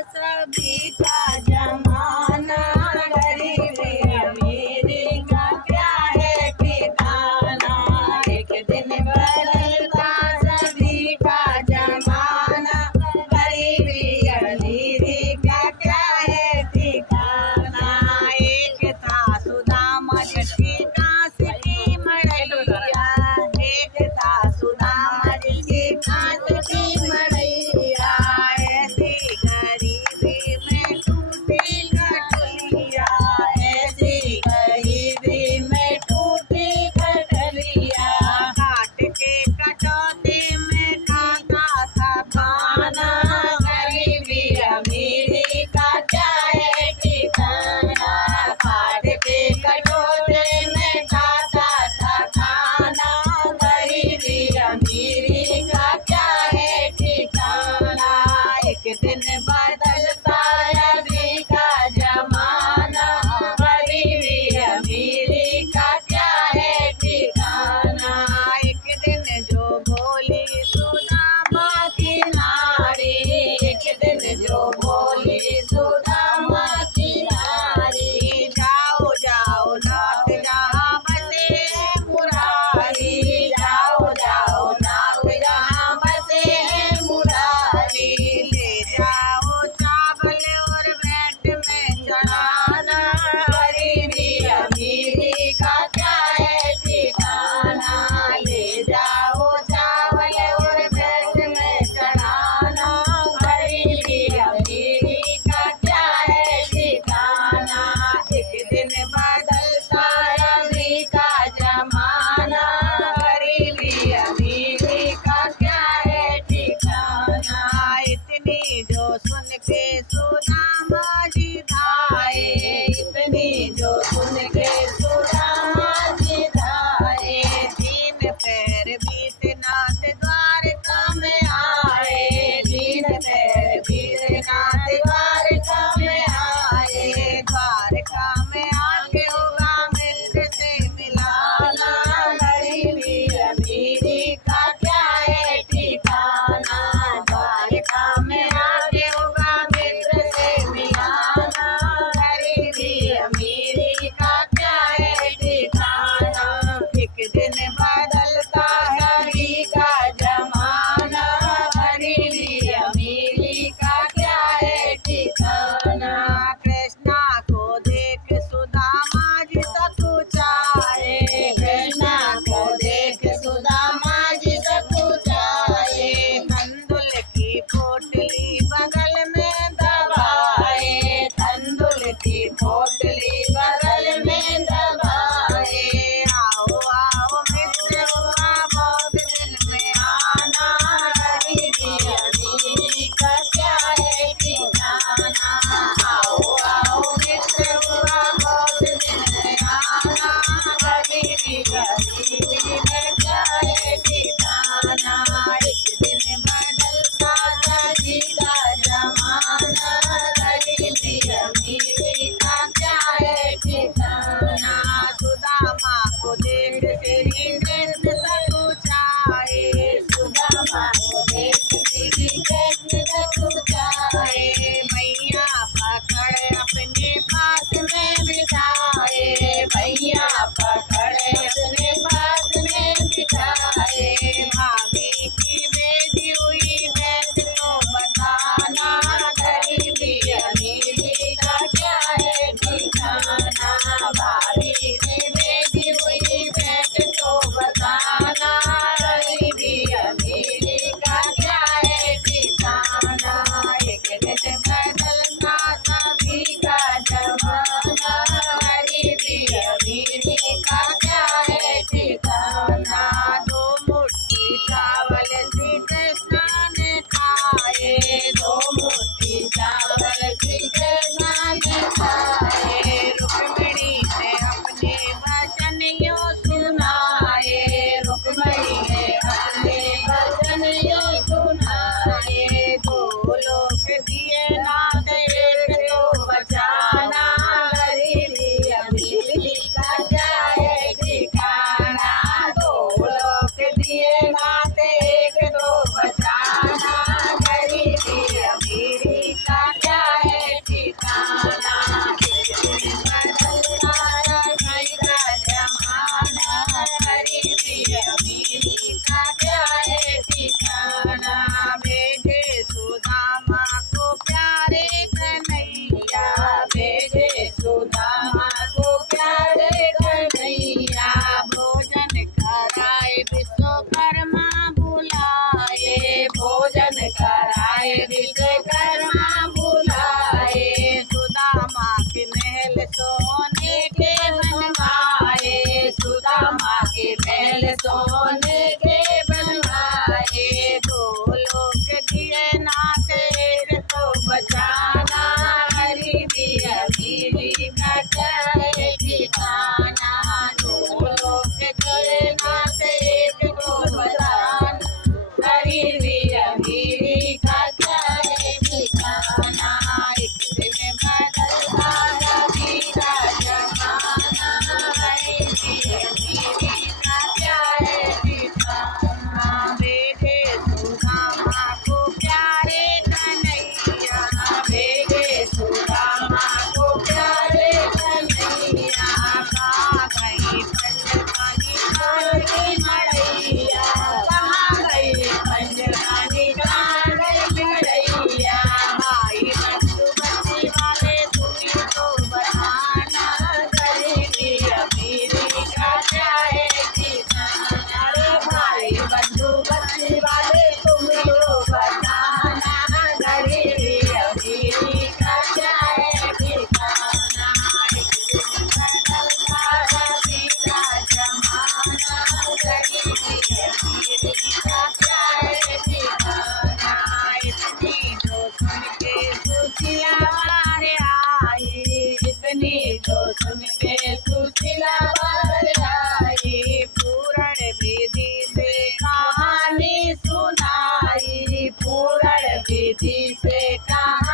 सभी का जमाना, गरीबी अमीरी का क्या है ठिकाना। एक दिन बदलता सभी का जमाना, गरीबी अमीरी का क्या है ठिकाना। एक था सुदामा जिसकी कांस की मड़ैया, एक था सुदामा जिसकी कांस की मड़ैया। ऐसी गरीबी में टूटी कटोरिया, ऐसी गरीबी में टूटी कटोरिया। काट के कटौती में खाता था खाना, गरीबी अमीरी का क्या है ठिकाना। काट के कटौती में खाता था खाना, गरीबी अमीरी का क्या है ठिकाना। एक दिन बदलता अभी का जमाना, गरीबी अमीरी का क्या है ठिकाना। एक दिन जो बोली सुदामा की नारी, एक दिन जो बोली सुदामा की नारी। जाओ जाओ नाथ जहाँ बसे मुरारी, जाओ जाओ नाथ जहाँ बसे मुरारी। ले जाओ चावल और बैठ में चढ़ाना, गरीबी अमीरी का क्या है ठिकाना। ले जाओ चावल और बैठ में चढ़ाना, गरीबी अमीरी का क्या है ठिकाना। एक दिन बदलता अभी का जमाना, गरीबी अमीरी का क्या है ठिकाना। इतनी जो सुन के सुदामा जी धाए, इतनी जो सुन के सुदामा जी धाए। तीन पैर बीत नाथ द्वारका में आए, तीन पैर बीत नाथ द्वारका में आए। द्वारका में आके होगा मित्र से मिलाना, गरीबी अमीरी का क्या है ठिकाना। द्वारका में आके होगा मित्र से मिलाना, गरीबी अमीरी का क्या है ठिकाना। एक दिन बदलता सभी का जमाना, गरीबी अमीरी का क्या है ठिकाना। कृष्णा को देख सुदामा जी सकुचाए, कृष्णा को देख सुदामा जी सकुचाए। तंदुल की पोटली बगल में दबाए, तंदुल की पोटली बगल में दबाए। आओ आओ मित्र हुआ बहुत दिन में आना, गरीबी अमीरी का क्या है ठिकाना। आओ आओ मित्र हुआ बहुत दिन में आना, गरीबी अमीरी का क्या है ठिकाना। एक दिन बदलता सभी का जमाना, गरीबी अमीरी का क्या है ठिकाना। सुदामा को देख श्री कृष्ण सकुचाए, सुदामा को देख श्री कृष्ण सकुचाए। भैया पकड़ अपने पास में बिठाए, भैया पकड़ अपने पास में बिठाए। भाभी की बेटी हुई बैठ तो बताना, गरीबी अमीरी का क्या है ठिकाना। भाभी की बेटी हुई बैठ तो बताना, गरीबी अमीरी का क्या है ठिकाना। एक दिन बदलता सभी का जमाना, गरीबी अमीरी का क्या है ठिकाना। दो मुट्ठी चावल श्री कृष्ण ने खाए, दो मुट्ठी चावल श्री कृष्ण ने खाए। रुक्मिणी ने अपने वचन यो सुनाए, रुक्मिणी ने अपने वचन यो सुनाए। दो लोक दिए नाथ एक तो बचाना, गरीबी अमीरी का क्या है ठिकाना। दो लोक दिए नाथ एक तो बचाना, गरीबी अमीरी का क्या से कहा